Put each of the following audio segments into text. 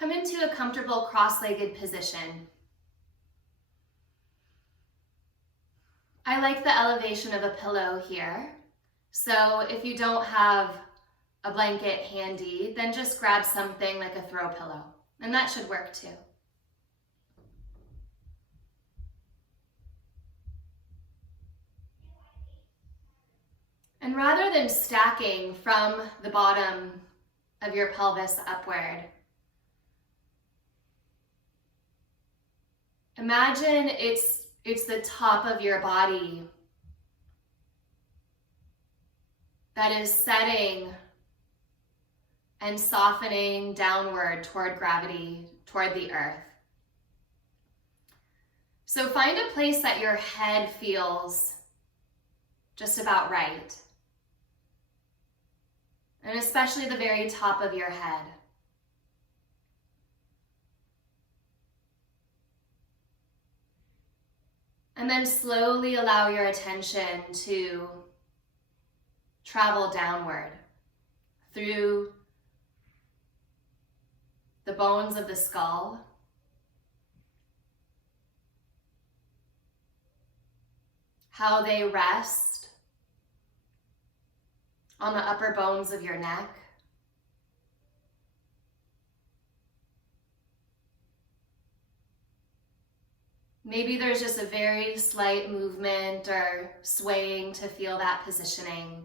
come into a comfortable cross-legged position. I like the elevation of a pillow here. So if you don't have a blanket handy, then just grab something like a throw pillow, and that should work too. And rather than stacking from the bottom of your pelvis upward, imagine it's the top of your body that is setting and softening downward toward gravity, toward the earth. So find a place that your head feels just about right. And especially the very top of your head. And then slowly allow your attention to travel downward through the bones of the skull, how they rest on the upper bones of your neck, maybe there's just a very slight movement or swaying to feel that positioning.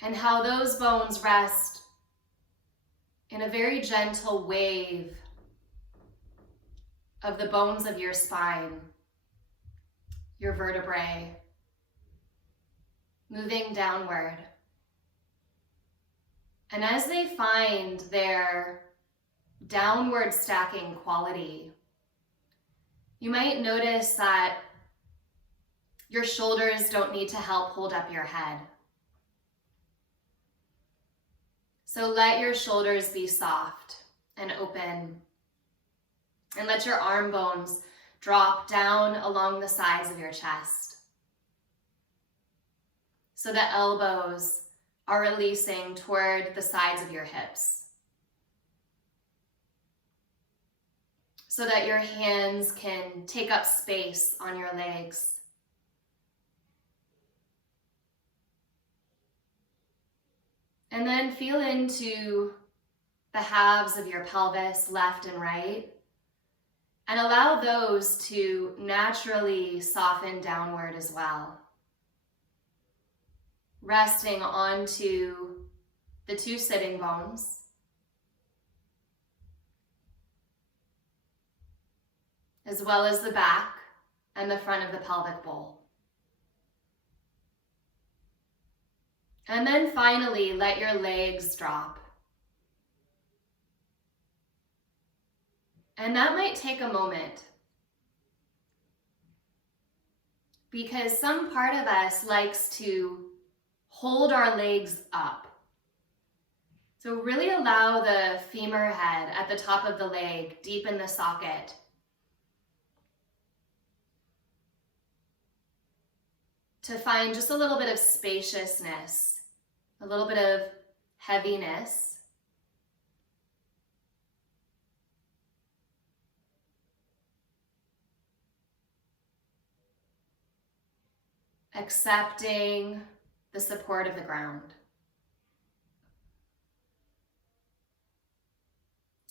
And how those bones rest in a very gentle wave of the bones of your spine, your vertebrae, moving downward. And as they find their downward stacking quality, you might notice that your shoulders don't need to help hold up your head. So let your shoulders be soft and open, and let your arm bones drop down along the sides of your chest. So the elbows are releasing toward the sides of your hips. So that your hands can take up space on your legs. And then feel into the halves of your pelvis, left and right, and allow those to naturally soften downward as well. Resting onto the two sitting bones. As well as the back and the front of the pelvic bowl. And then finally, let your legs drop. And that might take a moment, because some part of us likes to hold our legs up. So really allow the femur head at the top of the leg, deep in the socket, to find just a little bit of spaciousness, a little bit of heaviness. Accepting the support of the ground.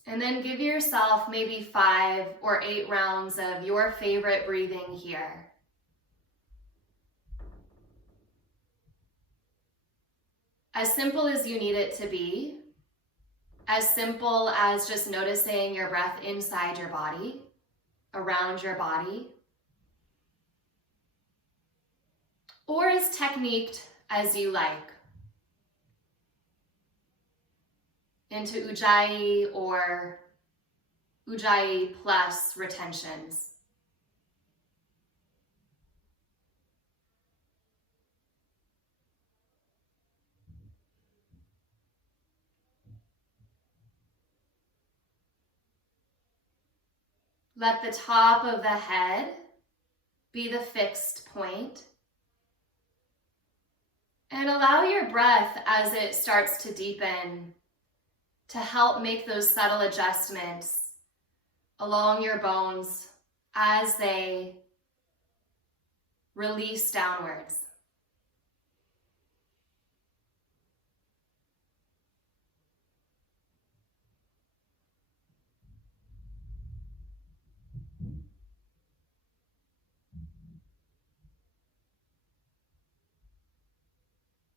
And then give yourself maybe 5 or 8 rounds of your favorite breathing here. As simple as you need it to be, as simple as just noticing your breath inside your body, around your body, or as techniqued as you like, into Ujjayi or Ujjayi plus retentions. Let the top of the head be the fixed point. And allow your breath, as it starts to deepen, to help make those subtle adjustments along your bones as they release downwards.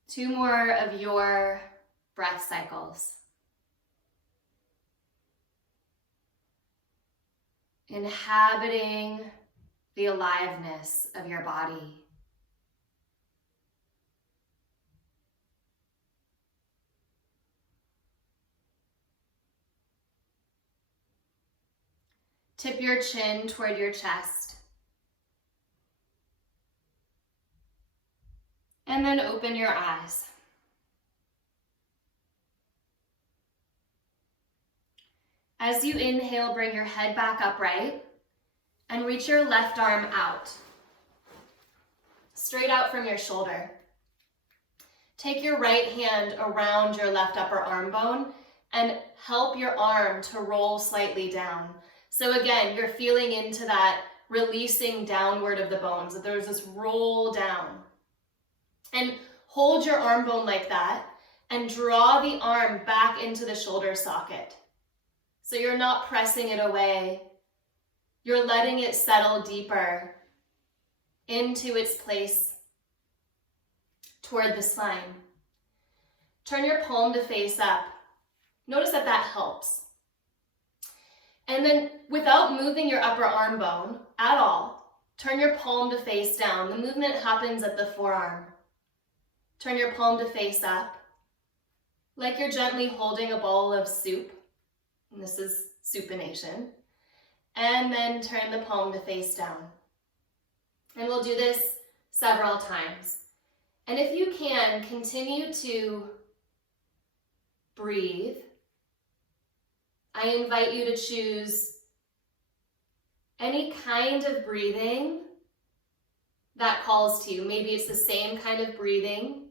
Two more of your breath cycles. Inhabiting the aliveness of your body. Tip your chin toward your chest. And then open your eyes. As you inhale, bring your head back upright and reach your left arm out, straight out from your shoulder. Take your right hand around your left upper arm bone and help your arm to roll slightly down. So again, you're feeling into that releasing downward of the bones, that there's this roll down. And hold your arm bone like that and draw the arm back into the shoulder socket. So you're not pressing it away. You're letting it settle deeper into its place toward the spine. Turn your palm to face up. Notice that that helps. And then without moving your upper arm bone at all, turn your palm to face down. The movement happens at the forearm. Turn your palm to face up, like you're gently holding a bowl of soup. And this is supination. And then turn the palm to face down. And we'll do this several times. And if you can, continue to breathe. I invite you to choose any kind of breathing that calls to you. Maybe it's the same kind of breathing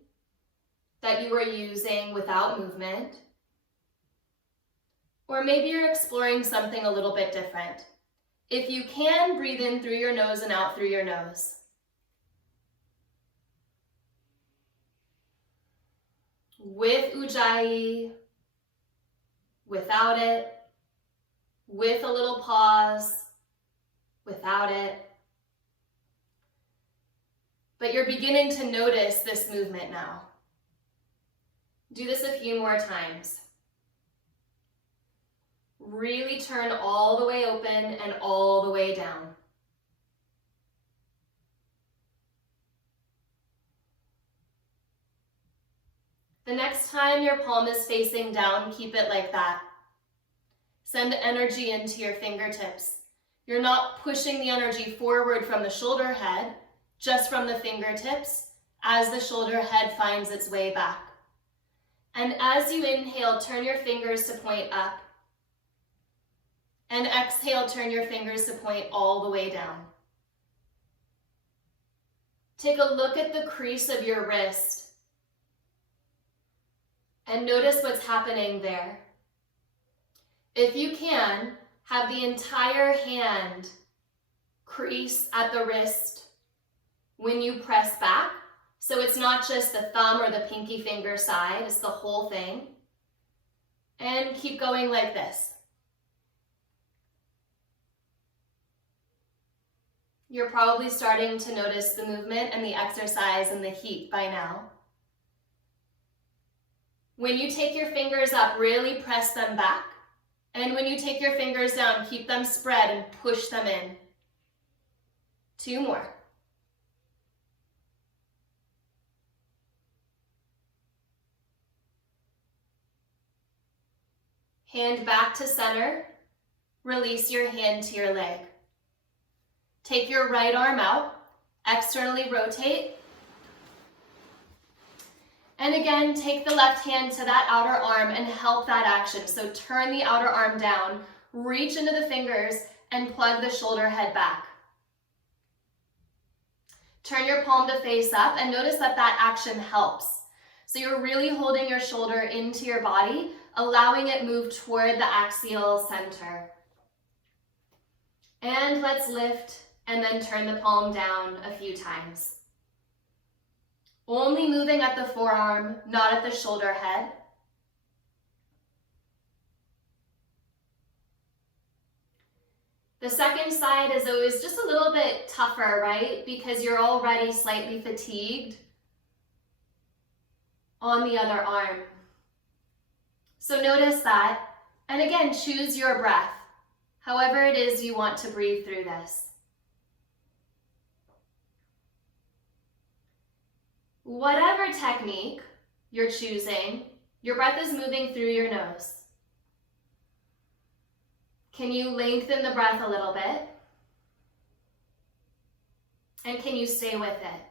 that you were using without movement. Or maybe you're exploring something a little bit different. If you can, breathe in through your nose and out through your nose. With Ujjayi, without it, with a little pause, without it. But you're beginning to notice this movement now. Do this a few more times. Really turn all the way open and all the way down. The next time your palm is facing down, keep it like that. Send energy into your fingertips. You're not pushing the energy forward from the shoulder head, just from the fingertips, as the shoulder head finds its way back. And as you inhale, turn your fingers to point up. And exhale, turn your fingers to point all the way down. Take a look at the crease of your wrist and notice what's happening there. If you can, have the entire hand crease at the wrist when you press back. So it's not just the thumb or the pinky finger side, it's the whole thing. And keep going like this. You're probably starting to notice the movement and the exercise and the heat by now. When you take your fingers up, really press them back. And when you take your fingers down, keep them spread and push them in. 2 more. Hand back to center. Release your hand to your leg. Take your right arm out, externally rotate. And again, take the left hand to that outer arm and help that action. So turn the outer arm down, reach into the fingers, and plug the shoulder head back. Turn your palm to face up and notice that that action helps. So you're really holding your shoulder into your body, allowing it move toward the axial center. And let's lift and then turn the palm down a few times. Only moving at the forearm, not at the shoulder head. The second side is always just a little bit tougher, right? Because you're already slightly fatigued on the other arm. So notice that, and again, choose your breath, however it is you want to breathe through this. Whatever technique you're choosing, your breath is moving through your nose. Can you lengthen the breath a little bit? And can you stay with it?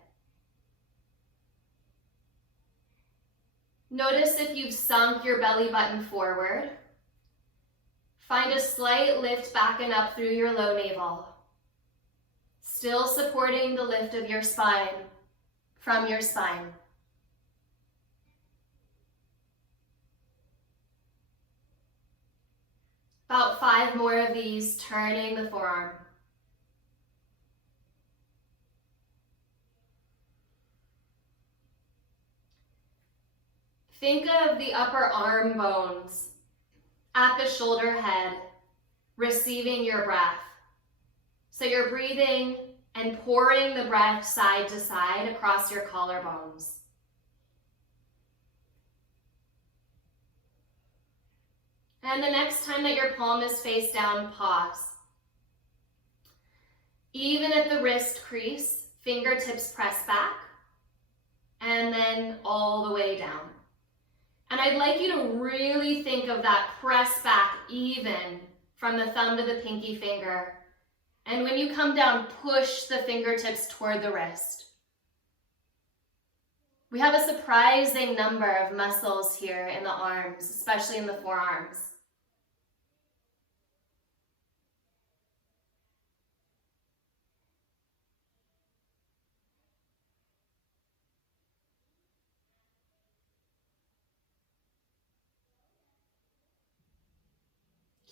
Notice if you've sunk your belly button forward. Find a slight lift back and up through your low navel. Still supporting the lift of your spine from your spine. About 5 more of these, turning the forearm. Think of the upper arm bones at the shoulder head, receiving your breath. So you're breathing and pouring the breath side to side across your collarbones. And the next time that your palm is face down, pause. Even at the wrist crease, fingertips press back, and then all the way down. And I'd like you to really think of that press back even from the thumb to the pinky finger. And when you come down, push the fingertips toward the wrist. We have a surprising number of muscles here in the arms, especially in the forearms.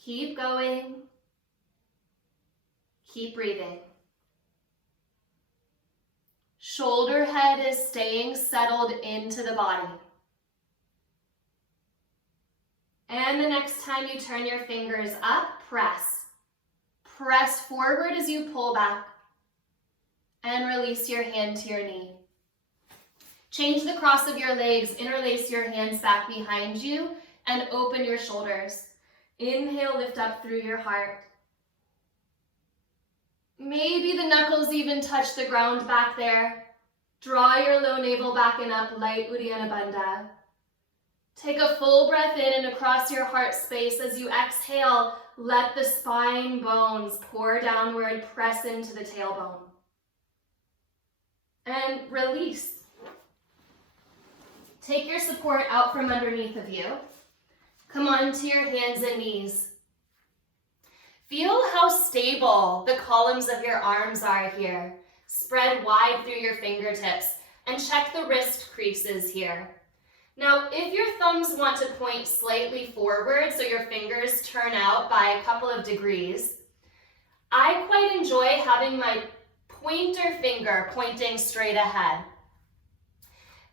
Keep going. Keep breathing. Shoulder head is staying settled into the body. And the next time you turn your fingers up, press. Press forward as you pull back and release your hand to your knee. Change the cross of your legs, interlace your hands back behind you and open your shoulders. Inhale, lift up through your heart. Maybe the knuckles even touch the ground back there. Draw your low navel back and up, light Uddiyana Bandha. Take a full breath in and across your heart space. As you exhale, let the spine bones pour downward, press into the tailbone. And release. Take your support out from underneath of you. Come onto your hands and knees. Feel how stable the columns of your arms are here. Spread wide through your fingertips and check the wrist creases here. Now, if your thumbs want to point slightly forward so your fingers turn out by a couple of degrees, I quite enjoy having my pointer finger pointing straight ahead.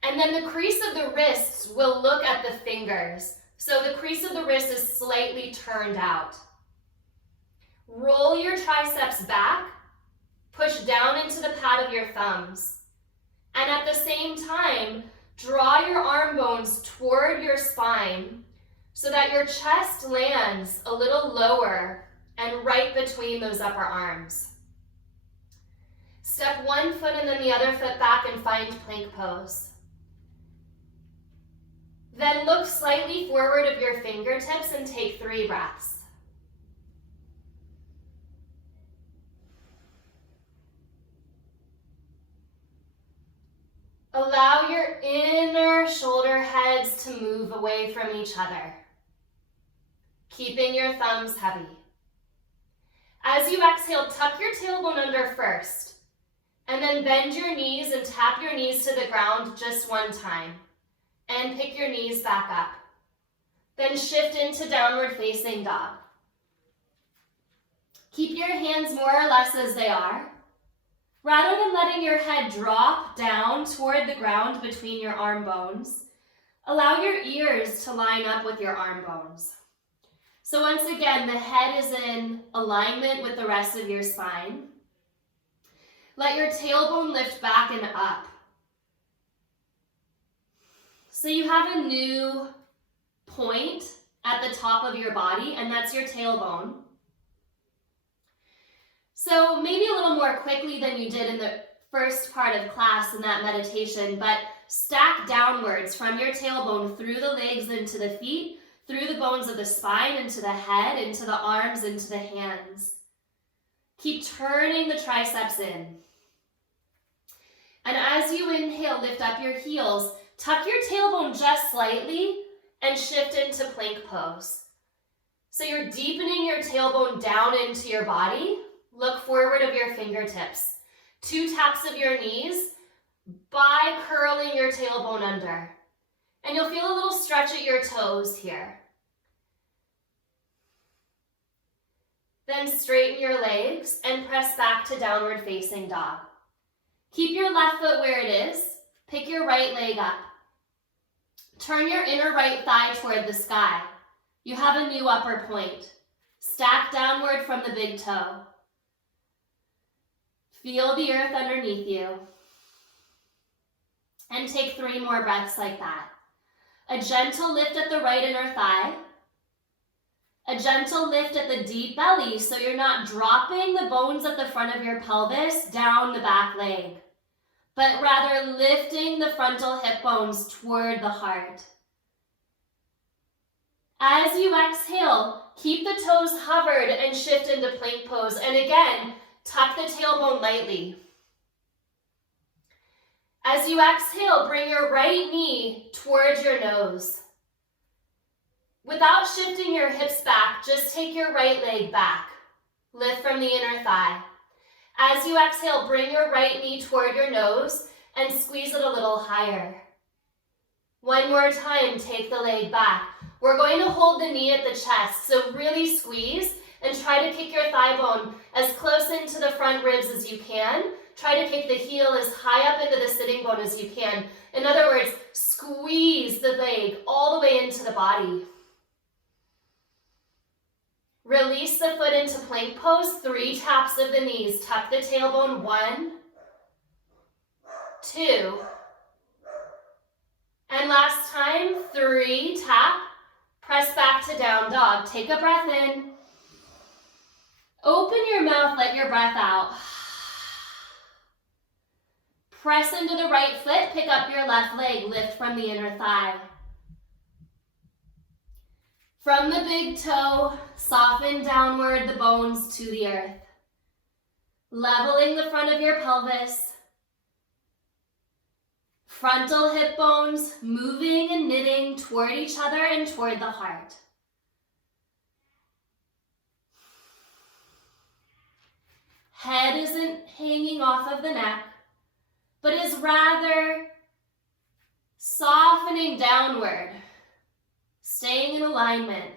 And then the crease of the wrists will look at the fingers. So the crease of the wrist is slightly turned out. Roll your triceps back, push down into the pad of your thumbs. And at the same time, draw your arm bones toward your spine so that your chest lands a little lower and right between those upper arms. Step one foot and then the other foot back and find plank pose. Then look slightly forward of your fingertips and take 3 breaths. Allow your inner shoulder heads to move away from each other, keeping your thumbs heavy. As you exhale, tuck your tailbone under first, and then bend your knees and tap your knees to the ground just one time. And pick your knees back up. Then shift into downward facing dog. Keep your hands more or less as they are. Rather than letting your head drop down toward the ground between your arm bones, allow your ears to line up with your arm bones. So once again, the head is in alignment with the rest of your spine. Let your tailbone lift back and up. So you have a new point at the top of your body, and that's your tailbone. So maybe a little more quickly than you did in the first part of class in that meditation, but stack downwards from your tailbone through the legs into the feet, through the bones of the spine, into the head, into the arms, into the hands. Keep turning the triceps in. And as you inhale, lift up your heels, tuck your tailbone just slightly, and shift into plank pose. So you're deepening your tailbone down into your body. Look forward of your fingertips. 2 taps of your knees by curling your tailbone under. And you'll feel a little stretch at your toes here. Then straighten your legs and press back to downward facing dog. Keep your left foot where it is. Pick your right leg up. Turn your inner right thigh toward the sky. You have a new upper point. Stack downward from the big toe. Feel the earth underneath you. And take 3 more breaths like that. A gentle lift at the right inner thigh. A gentle lift at the deep belly so you're not dropping the bones at the front of your pelvis down the back leg, but rather lifting the frontal hip bones toward the heart. As you exhale, keep the toes hovered and shift into plank pose. And again, tuck the tailbone lightly. As you exhale, bring your right knee towards your nose. Without shifting your hips back, just take your right leg back. Lift from the inner thigh. As you exhale, bring your right knee toward your nose and squeeze it a little higher. One more time, take the leg back. We're going to hold the knee at the chest, so really squeeze and try to kick your thigh bone as close into the front ribs as you can. Try to kick the heel as high up into the sitting bone as you can. In other words, squeeze the leg all the way into the body. Release the foot into plank pose, 3 taps of the knees. Tuck the tailbone, 1, 2, and last time, 3, tap. Press back to down dog. Take a breath in. Open your mouth, let your breath out. Press into the right foot, pick up your left leg, lift from the inner thigh. From the big toe, soften downward the bones to the earth. Leveling the front of your pelvis. Frontal hip bones moving and knitting toward each other and toward the heart. Head isn't hanging off of the neck, but is rather softening downward, staying in alignment.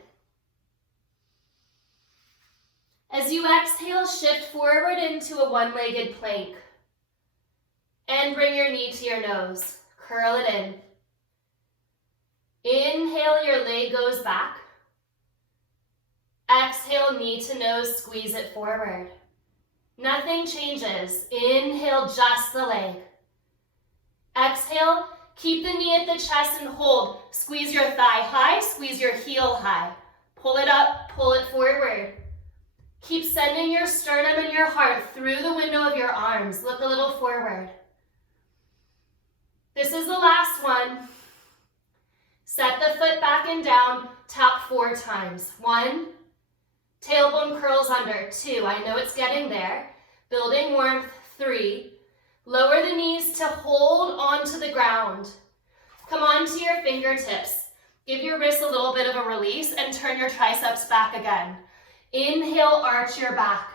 As you exhale, shift forward into a one-legged plank. And bring your knee to your nose. Curl it in. Inhale, your leg goes back. Exhale, knee to nose, squeeze it forward. Nothing changes. Inhale, just the leg. Exhale, keep the knee at the chest and hold. Squeeze your thigh high, squeeze your heel high. Pull it up, pull it forward. Keep sending your sternum and your heart through the window of your arms. Look a little forward. This is the last one. Set the foot back and down, tap 4 times. 1, tailbone curls under. 2, I know it's getting there. Building warmth. 3, lower the knees to hold onto the ground. Come onto your fingertips. Give your wrists a little bit of a release and turn your triceps back again. Inhale, arch your back.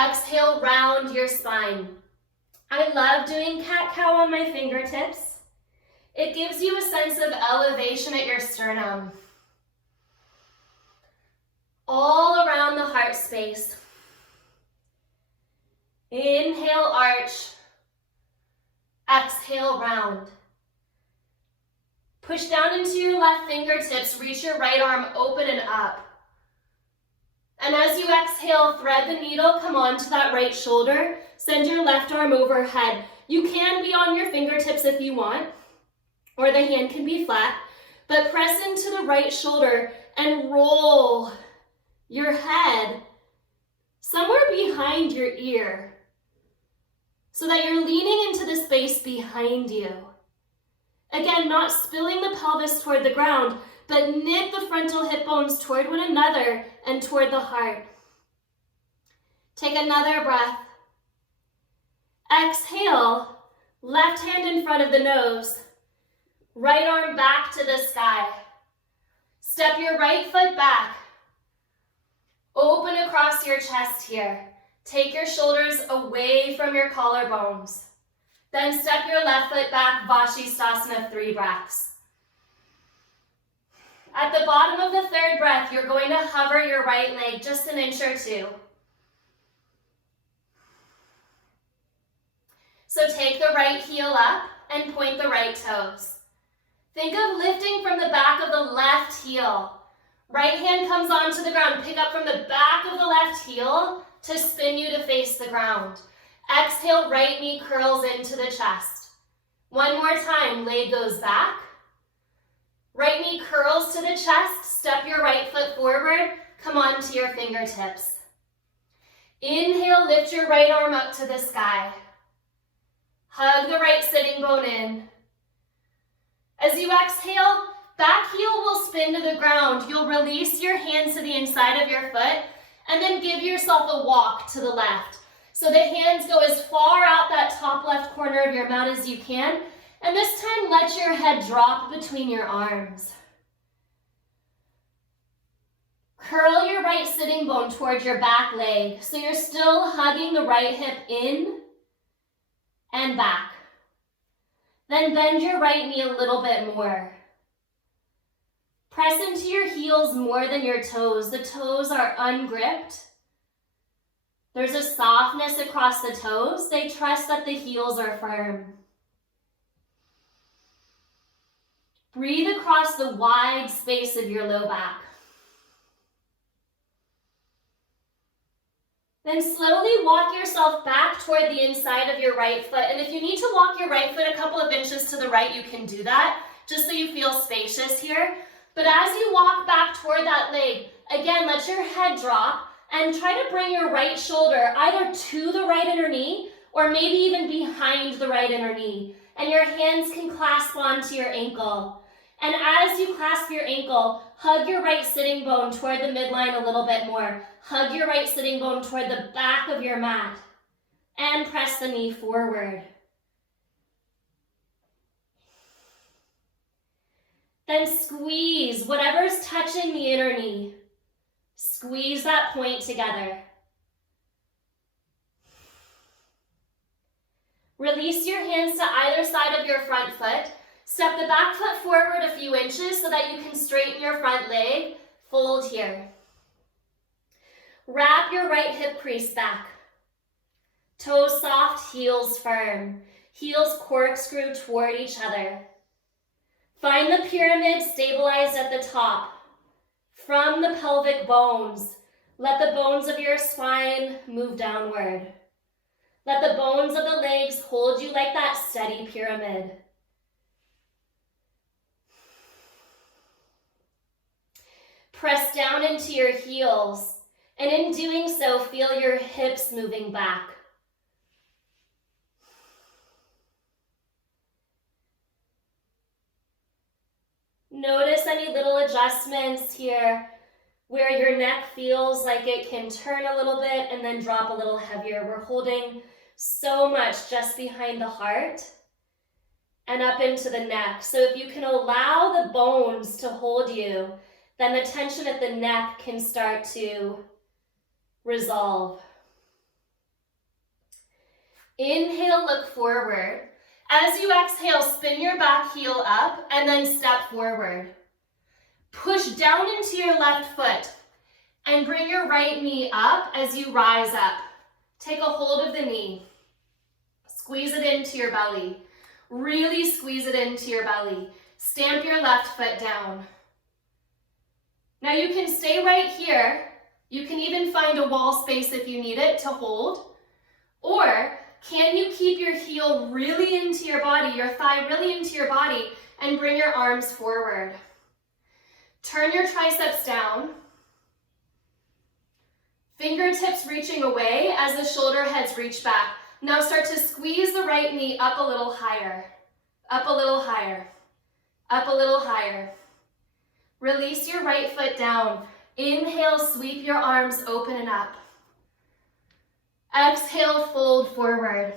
Exhale, round your spine. I love doing cat-cow on my fingertips. It gives you a sense of elevation at your sternum. All around the heart space. Inhale, arch. Exhale, round. Push down into your left fingertips. Reach your right arm open and up. And as you exhale, thread the needle, come onto that right shoulder. Send your left arm overhead. You can be on your fingertips if you want, or the hand can be flat, but press into the right shoulder and roll your head somewhere behind your ear so that you're leaning into the space behind you. Again, not spilling the pelvis toward the ground, but knit the frontal hip bones toward one another and toward the heart. Take another breath. Exhale, left hand in front of the nose, right arm back to the sky. Step your right foot back. Open across your chest here. Take your shoulders away from your collarbones. Then step your left foot back, Vashisthasana, 3 breaths. At the bottom of the 3rd breath, you're going to hover your right leg just an inch or 2. So take the right heel up and point the right toes. Think of lifting from the back of the left heel. Right hand comes onto the ground. Pick up from the back of the left heel to spin you to face the ground. Exhale, right knee curls into the chest. One more time, leg goes back. Right knee curls to the chest. Step your right foot forward. Come onto your fingertips. Inhale, lift your right arm up to the sky. Hug the right sitting bone in. As you exhale, back heel will spin to the ground. You'll release your hands to the inside of your foot and then give yourself a walk to the left. So the hands go as far out that top left corner of your mat as you can. And this time, let your head drop between your arms. Curl your right sitting bone towards your back leg. So you're still hugging the right hip in and back. Then bend your right knee a little bit more. Press into your heels more than your toes. The toes are ungripped. There's a softness across the toes. They trust that the heels are firm. Breathe across the wide space of your low back. Then slowly walk yourself back toward the inside of your right foot. And if you need to walk your right foot a couple of inches to the right, you can do that, just so you feel spacious here. But as you walk back toward that leg, again, let your head drop and try to bring your right shoulder either to the right inner knee or maybe even behind the right inner knee. And your hands can clasp onto your ankle. And as you clasp your ankle, hug your right sitting bone toward the midline a little bit more. Hug your right sitting bone toward the back of your mat. And press the knee forward. Then squeeze whatever's touching the inner knee. Squeeze that point together. Release your hands to either side of your front foot. Step the back foot forward a few inches so that you can straighten your front leg. Fold here. Wrap your right hip crease back. Toes soft, heels firm. Heels corkscrew toward each other. Find the pyramid stabilized at the top. From the pelvic bones, let the bones of your spine move downward. Let the bones of the legs hold you like that steady pyramid. Press down into your heels, and in doing so, feel your hips moving back. Notice any little adjustments here where your neck feels like it can turn a little bit and then drop a little heavier. We're holding so much just behind the heart and up into the neck. So if you can allow the bones to hold you, then the tension at the neck can start to resolve. Inhale, look forward. As you exhale, spin your back heel up and then step forward. Push down into your left foot and bring your right knee up as you rise up. Take a hold of the knee. Squeeze it into your belly. Really squeeze it into your belly. Stamp your left foot down. Now you can stay right here. You can even find a wall space if you need it to hold. Or can you keep your heel really into your body, your thigh really into your body, and bring your arms forward? Turn your triceps down. Fingertips reaching away as the shoulder heads reach back. Now start to squeeze the right knee up a little higher, up a little higher, up a little higher. Release your right foot down. Inhale, sweep your arms open and up. Exhale, fold forward.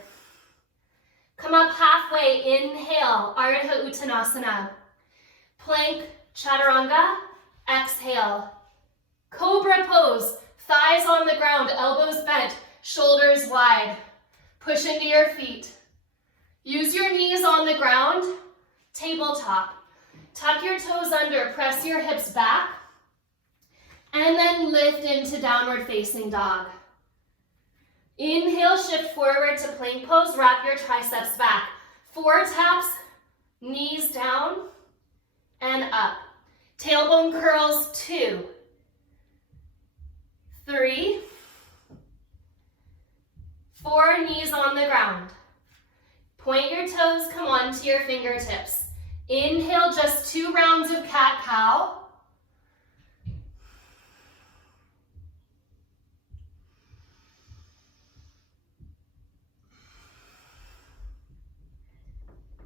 Come up halfway, inhale, Ardha Uttanasana. Plank, Chaturanga, exhale. Cobra pose, thighs on the ground, elbows bent, shoulders wide. Push into your feet. Use your knees on the ground, tabletop. Tuck your toes under, press your hips back, and then lift into downward facing dog. Inhale, shift forward to plank pose, wrap your triceps back. 4 taps, knees down and up. Tailbone curls, 2, 3, 4, knees on the ground. Point your toes, come onto your fingertips. Inhale, just 2 rounds of cat-cow.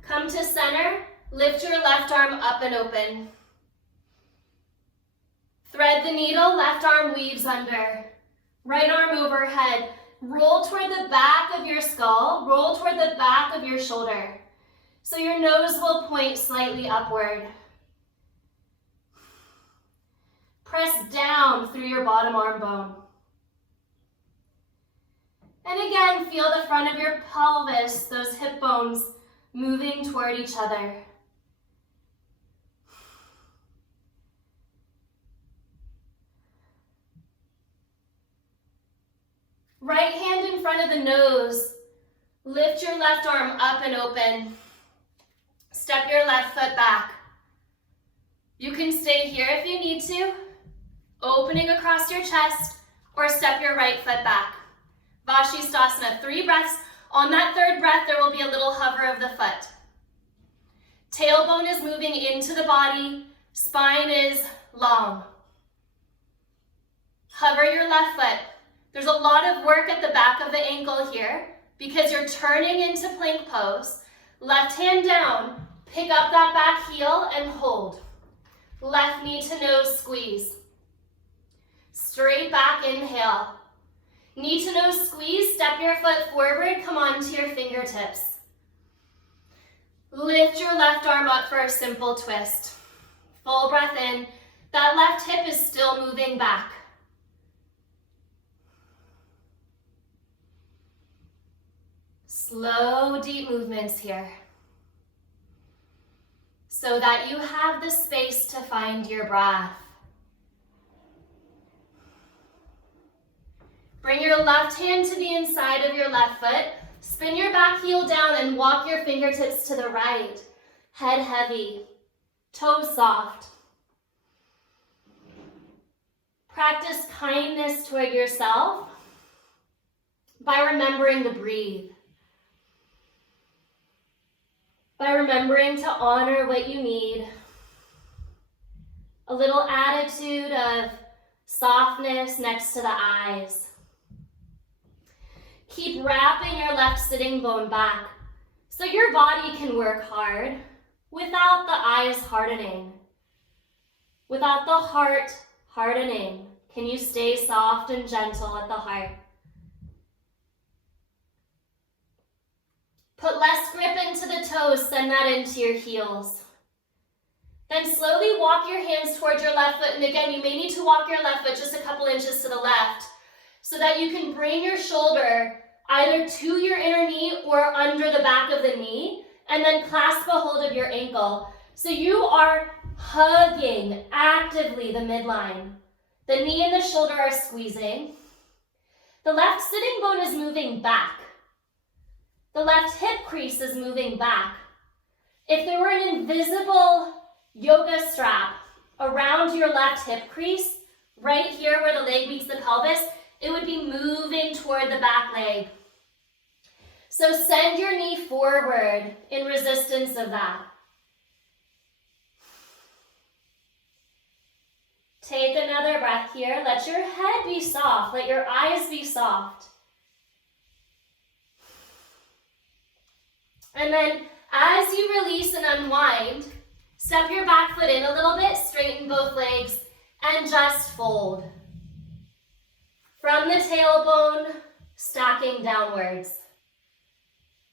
Come to center, lift your left arm up and open. Thread the needle, left arm weaves under. Right arm overhead. Roll toward the back of your skull, roll toward the back of your shoulder. So your nose will point slightly upward. Press down through your bottom arm bone. And again, feel the front of your pelvis, those hip bones moving toward each other. Right hand in front of the nose. Lift your left arm up and open. Step your left foot back. You can stay here if you need to, opening across your chest, or step your right foot back. Vashisthasana, 3 breaths. On that 3rd breath, there will be a little hover of the foot. Tailbone is moving into the body. Spine is long. Hover your left foot. There's a lot of work at the back of the ankle here because you're turning into plank pose. Left hand down, pick up that back heel and hold. Left knee to nose squeeze. Straight back, inhale. Knee to nose squeeze, step your foot forward, come onto your fingertips. Lift your left arm up for a simple twist. Full breath in. That left hip is still moving back. Slow, deep movements here, so that you have the space to find your breath. Bring your left hand to the inside of your left foot. Spin your back heel down and walk your fingertips to the right. Head heavy, toes soft. Practice kindness toward yourself by remembering to breathe. By remembering to honor what you need. A little attitude of softness next to the eyes. Keep wrapping your left sitting bone back so your body can work hard without the eyes hardening, without the heart hardening. Can you stay soft and gentle at the heart? Put less grip into the toes, send that into your heels. Then slowly walk your hands towards your left foot, and again, you may need to walk your left foot just a couple inches to the left so that you can bring your shoulder either to your inner knee or under the back of the knee and then clasp a hold of your ankle. So you are hugging actively the midline. The knee and the shoulder are squeezing. The left sitting bone is moving back. The left hip crease is moving back. If there were an invisible yoga strap around your left hip crease, right here where the leg meets the pelvis, it would be moving toward the back leg. So send your knee forward in resistance of that. Take another breath here. Let your head be soft. Let your eyes be soft. And then as you release and unwind, step your back foot in a little bit, straighten both legs, and just fold. From the tailbone, stacking downwards.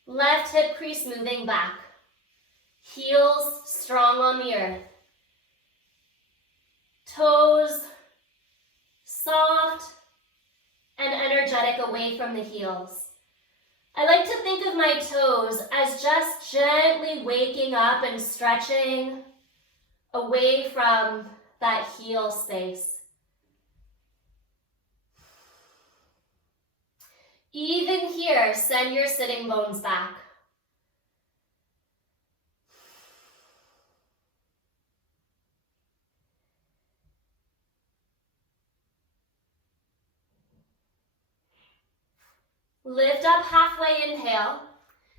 Left hip crease moving back. Heels strong on the earth. Toes soft and energetic away from the heels. I like to think of my toes as just gently waking up and stretching away from that heel space. Even here, send your sitting bones back. Lift up halfway, inhale.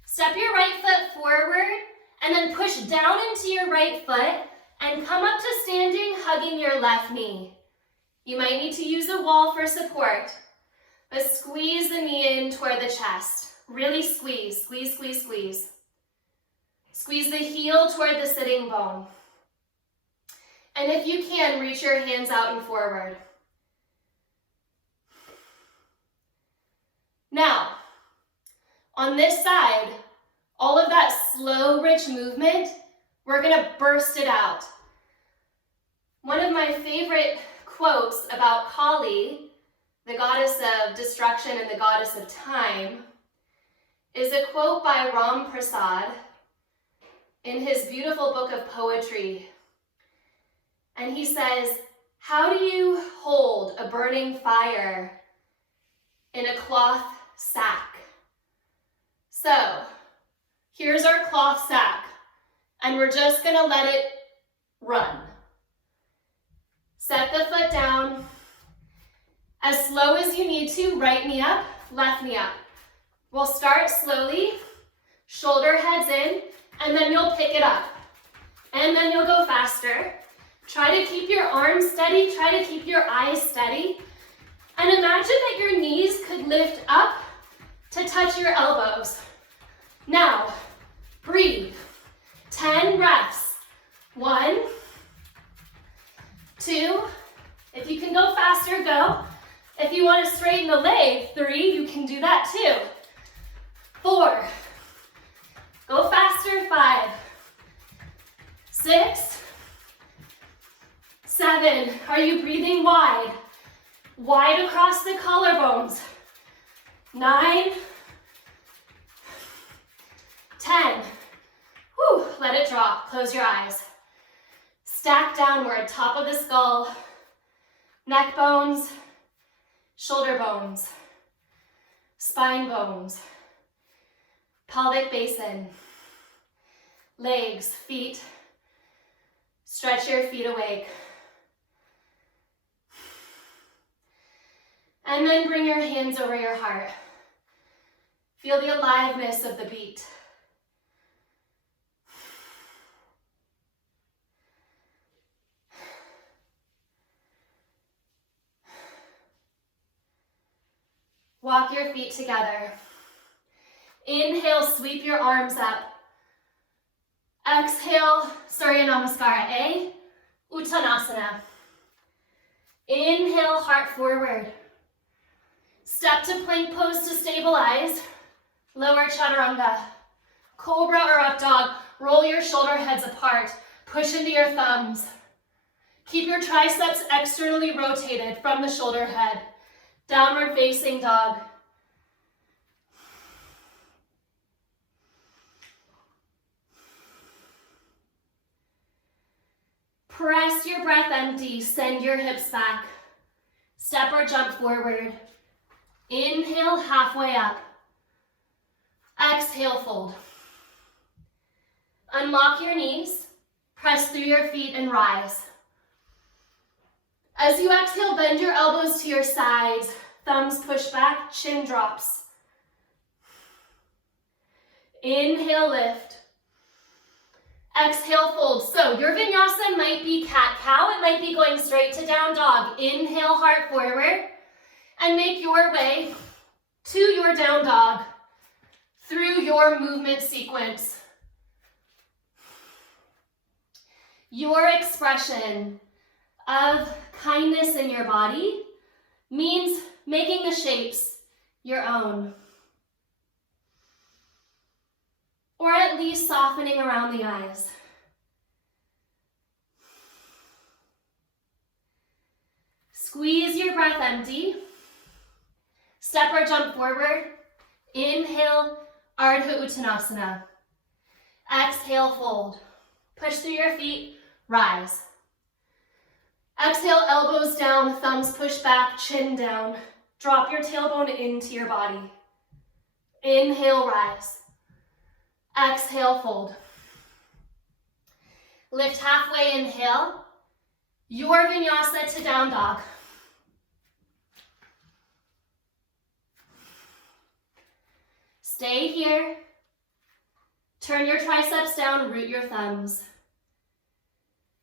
Step your right foot forward and then push down into your right foot and come up to standing, hugging your left knee. You might need to use a wall for support, but squeeze the knee in toward the chest. Really squeeze, squeeze, squeeze, squeeze. Squeeze the heel toward the sitting bone. And if you can, reach your hands out and forward. Now, on this side, all of that slow, rich movement, we're gonna burst it out. One of my favorite quotes about Kali, the goddess of destruction and the goddess of time, is a quote by Ram Prasad in his beautiful book of poetry. And he says, "How do you hold a burning fire in a cloth sack?" So, here's our cloth sack, and we're just gonna let it run. Set the foot down. As slow as you need to, right knee up, left knee up. We'll start slowly, shoulder heads in, and then you'll pick it up. And then you'll go faster. Try to keep your arms steady, try to keep your eyes steady. And imagine that your knees could lift up to touch your elbows. Now, breathe. 10 breaths. 1, 2, if you can go faster, go. If you want to straighten the leg, 3, you can do that too. 4, go faster, 5, 6, 7, are you breathing wide? Wide across the collarbones. 9, 10. Whew, let it drop, close your eyes. Stack downward, top of the skull, neck bones, shoulder bones, spine bones, pelvic basin, legs, feet. Stretch your feet awake. And then bring your hands over your heart. Feel the aliveness of the beat. Walk your feet together. Inhale, sweep your arms up. Exhale, Surya Namaskara, Uttanasana. Inhale, heart forward. Step to plank pose to stabilize. Lower chaturanga. Cobra or up dog. Roll your shoulder heads apart. Push into your thumbs. Keep your triceps externally rotated from the shoulder head. Downward facing dog. Press your breath empty, send your hips back. Step or jump forward. Inhale, halfway up. Exhale, fold. Unlock your knees, press through your feet and rise. As you exhale, bend your elbows to your sides, thumbs push back, chin drops. Inhale, lift. Exhale, fold. So your vinyasa might be cat-cow, it might be going straight to down dog. Inhale, heart forward, and make your way to your down dog through your movement sequence. Your expression of kindness in your body means making the shapes your own. Or at least softening around the eyes. Squeeze your breath empty. Step or jump forward. Inhale, Ardha Uttanasana. Exhale, fold. Push through your feet, rise. Exhale, elbows down, thumbs push back, chin down. Drop your tailbone into your body. Inhale, rise. Exhale, fold. Lift halfway, inhale. Your vinyasa to down dog. Stay here. Turn your triceps down, root your thumbs.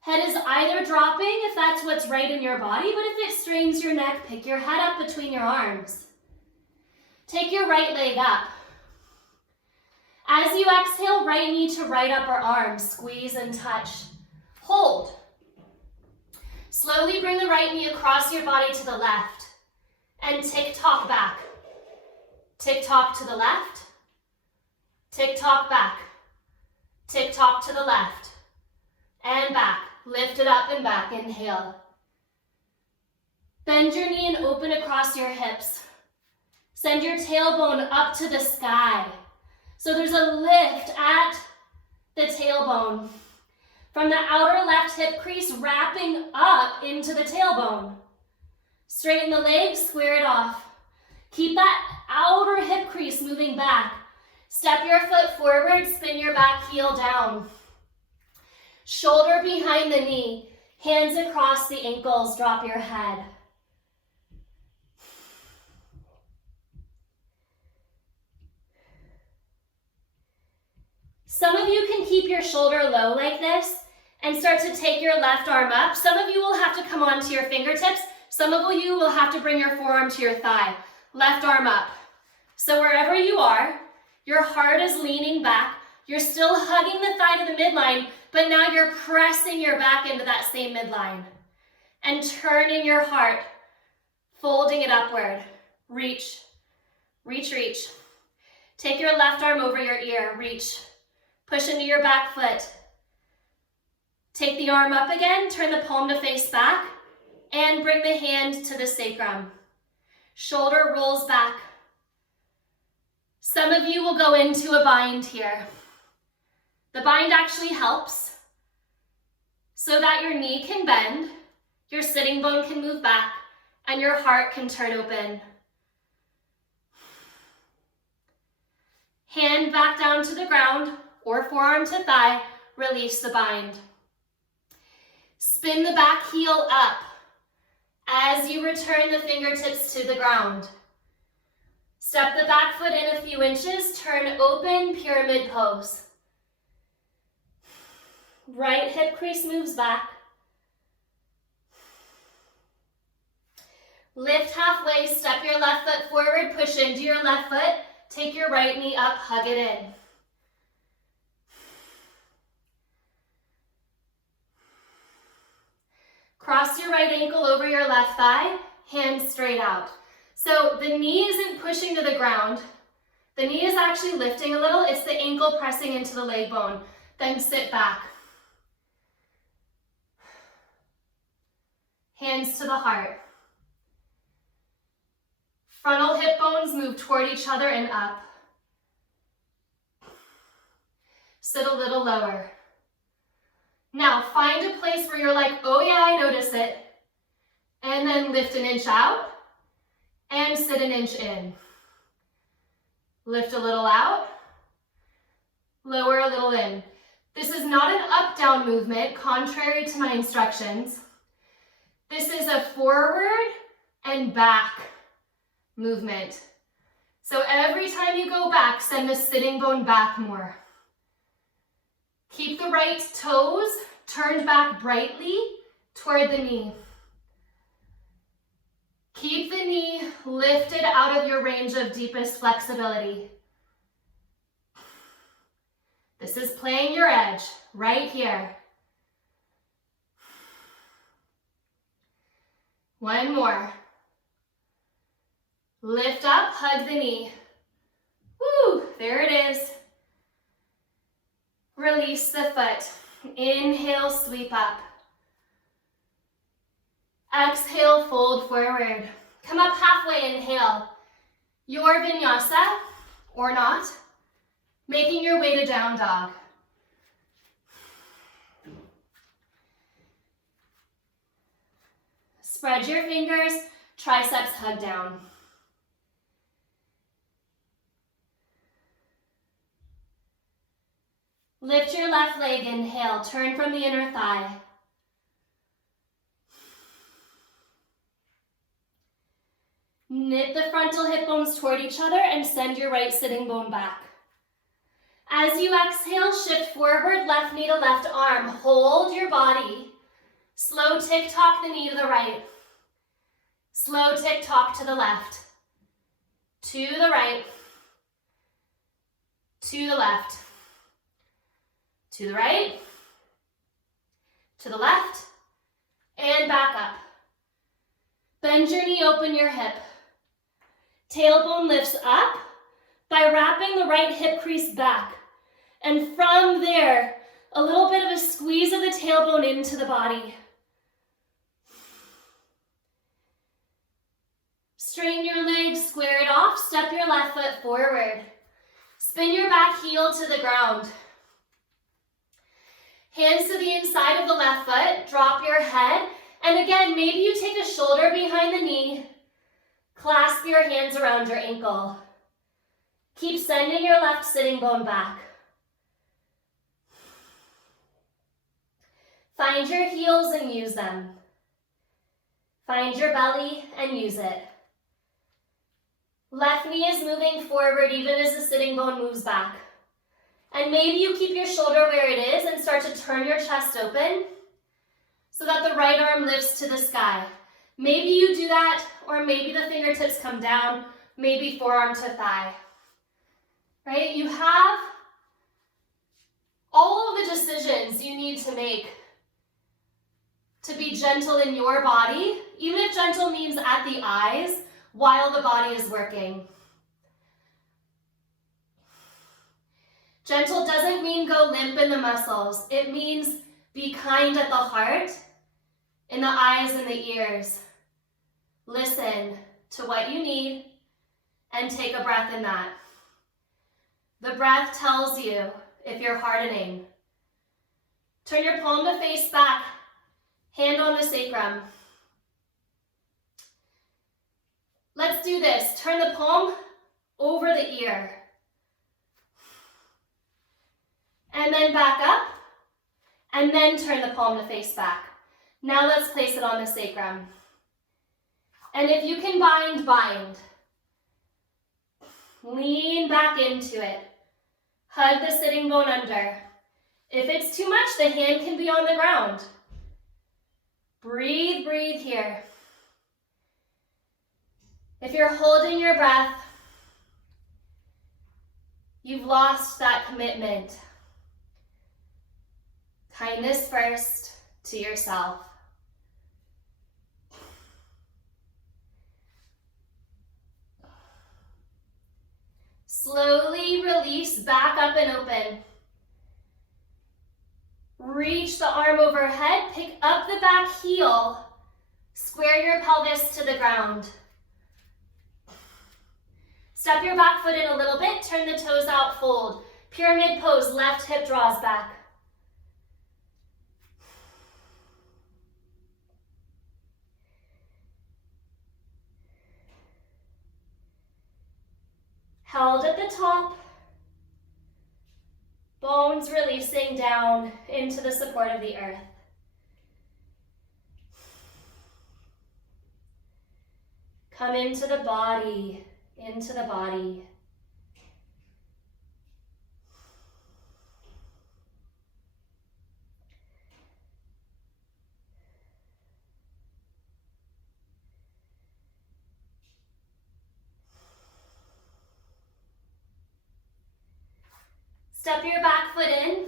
Head is either dropping if that's what's right in your body, but if it strains your neck, pick your head up between your arms. Take your right leg up. As you exhale, right knee to right upper arm, squeeze and touch. Hold. Slowly bring the right knee across your body to the left and tick-tock back. Tick-tock to the left, tick-tock back, tick-tock to the left, and back. Lift it up and back, inhale. Bend your knee and open across your hips. Send your tailbone up to the sky. So there's a lift at the tailbone. From the outer left hip crease, wrapping up into the tailbone. Straighten the legs, square it off. Keep that outer hip crease moving back. Step your foot forward, spin your back heel down. Shoulder behind the knee, hands across the ankles, drop your head. Some of you can keep your shoulder low like this and start to take your left arm up. Some of you will have to come onto your fingertips. Some of you will have to bring your forearm to your thigh. Left arm up. So wherever you are, your heart is leaning back. You're still hugging the thigh to the midline, but now you're pressing your back into that same midline and turning your heart, folding it upward. Reach, reach, reach. Take your left arm over your ear, reach. Push into your back foot. Take the arm up again, turn the palm to face back, and bring the hand to the sacrum. Shoulder rolls back. Some of you will go into a bind here. The bind actually helps so that your knee can bend, your sitting bone can move back, and your heart can turn open. Hand back down to the ground or forearm to thigh, release the bind. Spin the back heel up as you return the fingertips to the ground. Step the back foot in a few inches, turn open, pyramid pose. Right hip crease moves back. Lift halfway, step your left foot forward, push into your left foot, take your right knee up, hug it in. Cross your right ankle over your left thigh, hands straight out. So the knee isn't pushing to the ground. The knee is actually lifting a little. It's the ankle pressing into the leg bone. Then sit back. Hands to the heart. Frontal hip bones move toward each other and up. Sit a little lower. Now find a place where you're like, oh yeah, I notice it. And then lift an inch out and sit an inch in. Lift a little out, lower a little in. This is not an up-down movement, contrary to my instructions. This is a forward and back movement. So every time you go back, send the sitting bone back more. Keep the right toes turned back brightly toward the knee. Keep the knee lifted out of your range of deepest flexibility. This is playing your edge right here. One more. Lift up, hug the knee. Woo, there it is. Release the foot. Inhale, sweep up. Exhale, fold forward. Come up halfway, inhale. Your vinyasa, or not, making your way to down dog. Spread your fingers, triceps hug down. Lift your left leg, inhale, turn from the inner thigh. Knit the frontal hip bones toward each other and send your right sitting bone back. As you exhale, shift forward, left knee to left arm. Hold your body. Slow tick-tock the knee to the right. Slow tick-tock to the left. To the right. To the left. To the right. To the left. And back up. Bend your knee, open your hip. Tailbone lifts up by wrapping the right hip crease back. And from there, a little bit of a squeeze of the tailbone into the body. Straighten your legs, square it off, step your left foot forward. Spin your back heel to the ground. Hands to the inside of the left foot, drop your head, and again, maybe you take a shoulder behind the knee, clasp your hands around your ankle. Keep sending your left sitting bone back. Find your heels and use them. Find your belly and use it. Left knee is moving forward even as the sitting bone moves back. And maybe you keep your shoulder where it is and start to turn your chest open so that the right arm lifts to the sky. Maybe you do that, or maybe the fingertips come down, maybe forearm to thigh. Right? You have all of the decisions you need to make to be gentle in your body, even if gentle means at the eyes, while the body is working. Gentle doesn't mean go limp in the muscles. It means be kind at the heart, in the eyes and the ears. Listen to what you need and take a breath in that. The breath tells you if you're hardening. Turn your palm to face back, hand on the sacrum. Let's do this. Turn the palm over the ear. And then back up, and then turn the palm to face back. Now let's place it on the sacrum. And if you can bind, bind. Lean back into it. Hug the sitting bone under. If it's too much, the hand can be on the ground. Breathe, breathe here. If you're holding your breath, you've lost that commitment. Kindness first to yourself. Slowly release back up and open. Reach the arm overhead, pick up the back heel, square your pelvis to the ground. Step your back foot in a little bit, turn the toes out, fold. Pyramid pose, left hip draws back. held at the top. Bones releasing down into the support of the earth. Come into the body, into the body. Step your back foot in,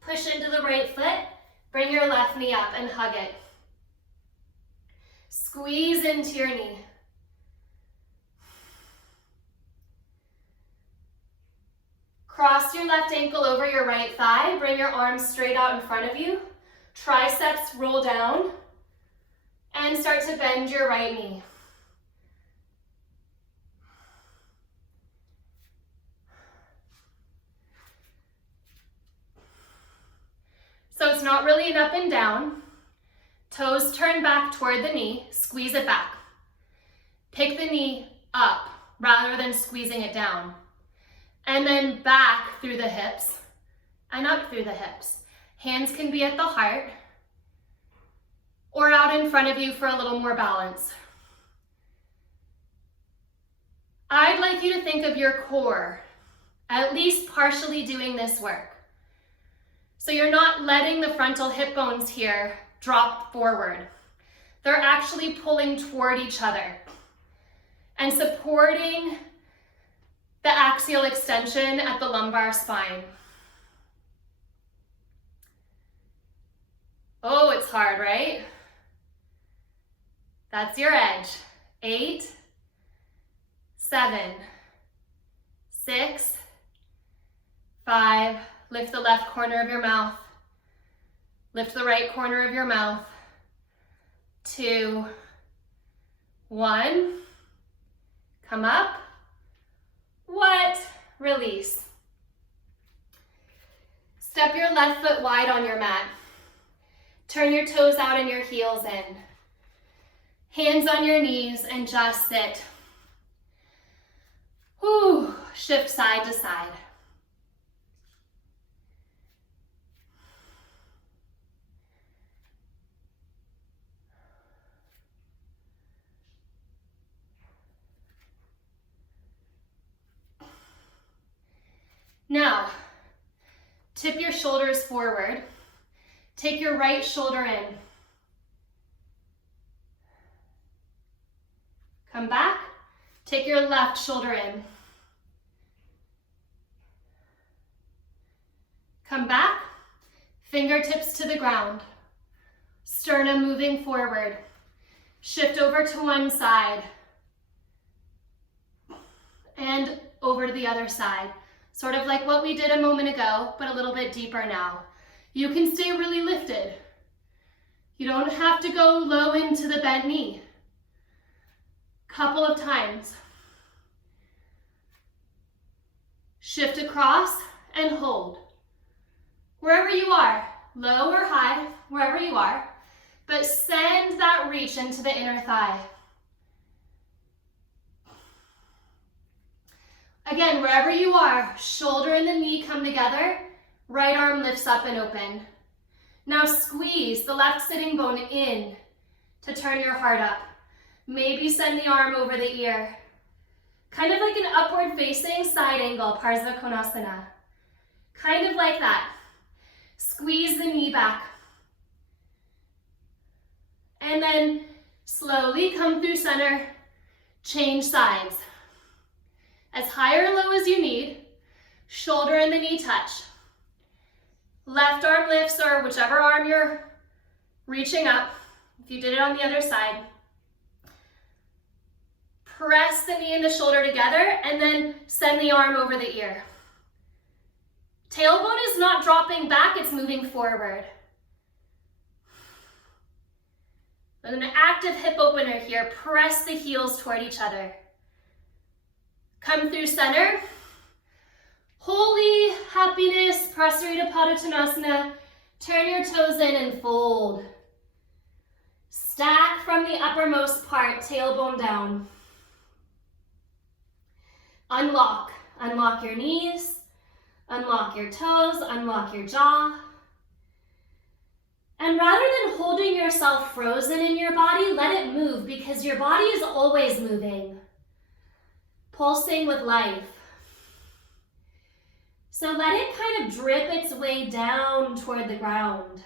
push into the right foot, bring your left knee up and hug it. Squeeze into your knee. Cross your left ankle over your right thigh, bring your arms straight out in front of you. Triceps roll down and start to bend your right knee. So it's not really an up and down. Toes turn back toward the knee, squeeze it back. Pick the knee up rather than squeezing it down. And then back through the hips and up through the hips. Hands can be at the heart or out in front of you for a little more balance. I'd like you to think of your core at least partially doing this work. So you're not letting the frontal hip bones here drop forward. They're actually pulling toward each other and supporting the axial extension at the lumbar spine. Oh, it's hard, right? That's your edge. 8, 7, 6, 5, lift the left corner of your mouth. Lift the right corner of your mouth. 2, 1. Come up. What? Release. Step your left foot wide on your mat. Turn your toes out and your heels in. Hands on your knees and just sit. Whew. Shift side to side. Now, tip your shoulders forward. Take your right shoulder in. Come back. Take your left shoulder in. Come back. Fingertips to the ground. Sternum moving forward. Shift over to one side. And over to the other side. Sort of like what we did a moment ago, but a little bit deeper now. You can stay really lifted. You don't have to go low into the bent knee. Couple of times. Shift across and hold. Wherever you are, low or high, wherever you are, but send that reach into the inner thigh. Again, wherever you are, shoulder and the knee come together, right arm lifts up and open. Now squeeze the left sitting bone in to turn your heart up. Maybe send the arm over the ear. Kind of like an upward facing side angle, Parsva Konasana. Kind of like that. Squeeze the knee back. And then slowly come through center, change sides. As high or low as you need, shoulder and the knee touch. Left arm lifts, or whichever arm you're reaching up. If you did it on the other side. Press the knee and the shoulder together and then send the arm over the ear. Tailbone is not dropping back, it's moving forward. And an active hip opener here. Press the heels toward each other. Come through center. Holy happiness, Prasarita Padottanasana. Turn your toes in and fold. Stack from the uppermost part, tailbone down. Unlock. Unlock your knees, unlock your toes, unlock your jaw. And rather than holding yourself frozen in your body, let it move because your body is always moving, pulsing with life. So let it kind of drip its way down toward the ground.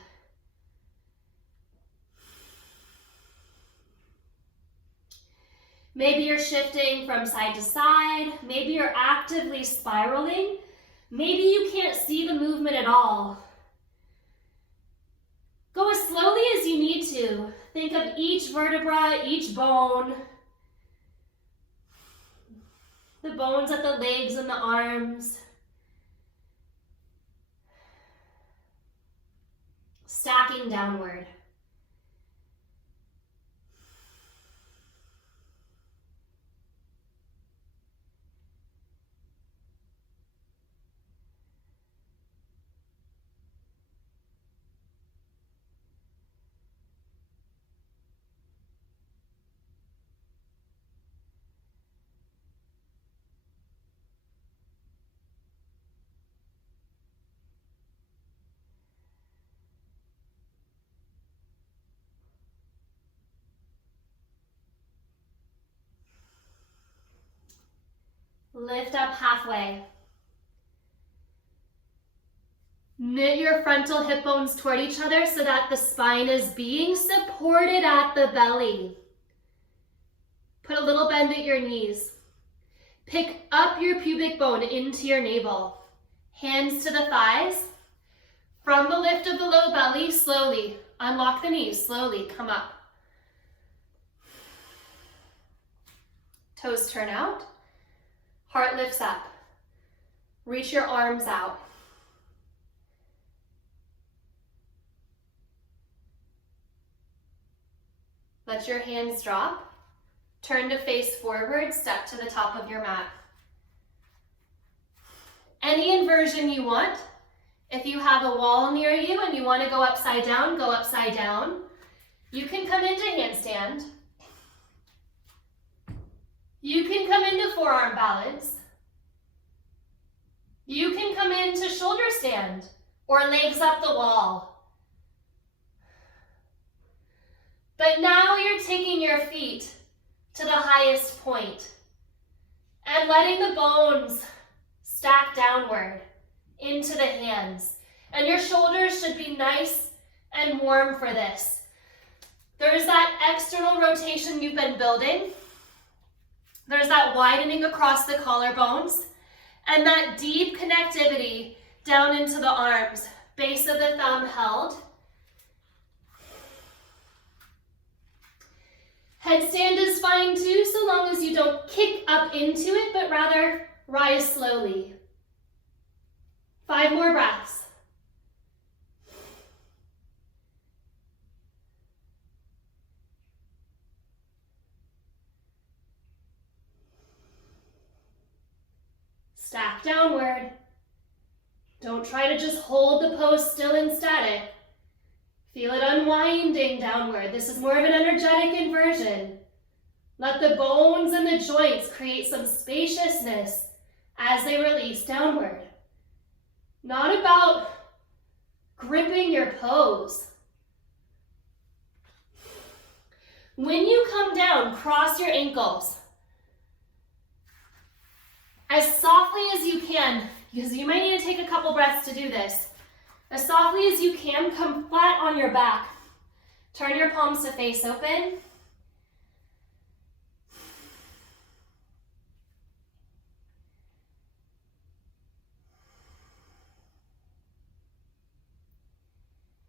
Maybe you're shifting from side to side. Maybe you're actively spiraling. Maybe you can't see the movement at all. Go as slowly as you need to. Think of each vertebra, each bone, the bones at the legs and the arms. Stacking downward. Lift up halfway. Knit your frontal hip bones toward each other so that the spine is being supported at the belly. Put a little bend at your knees. Pick up your pubic bone into your navel. Hands to the thighs. From the lift of the low belly, slowly unlock the knees, slowly come up. Toes turn out. Heart lifts up. Reach your arms out. Let your hands drop. Turn to face forward, step to the top of your mat. Any inversion you want. If you have a wall near you and you want to go upside down, go upside down. You can come into handstand. You can come into forearm balance. You can come into shoulder stand or legs up the wall. But now you're taking your feet to the highest point and letting the bones stack downward into the hands. And your shoulders should be nice and warm for this. There's that external rotation you've been building. There's that widening across the collarbones and that deep connectivity down into the arms, base of the thumb held. Headstand is fine too, so long as you don't kick up into it, but rather rise slowly. 5 more breaths. Stack downward. Don't try to just hold the pose still and static. Feel it unwinding downward. This is more of an energetic inversion. Let the bones and the joints create some spaciousness as they release downward. Not about gripping your pose. When you come down, cross your ankles. As softly as you can, because you might need to take a couple breaths to do this. As softly as you can, come flat on your back. Turn your palms to face open.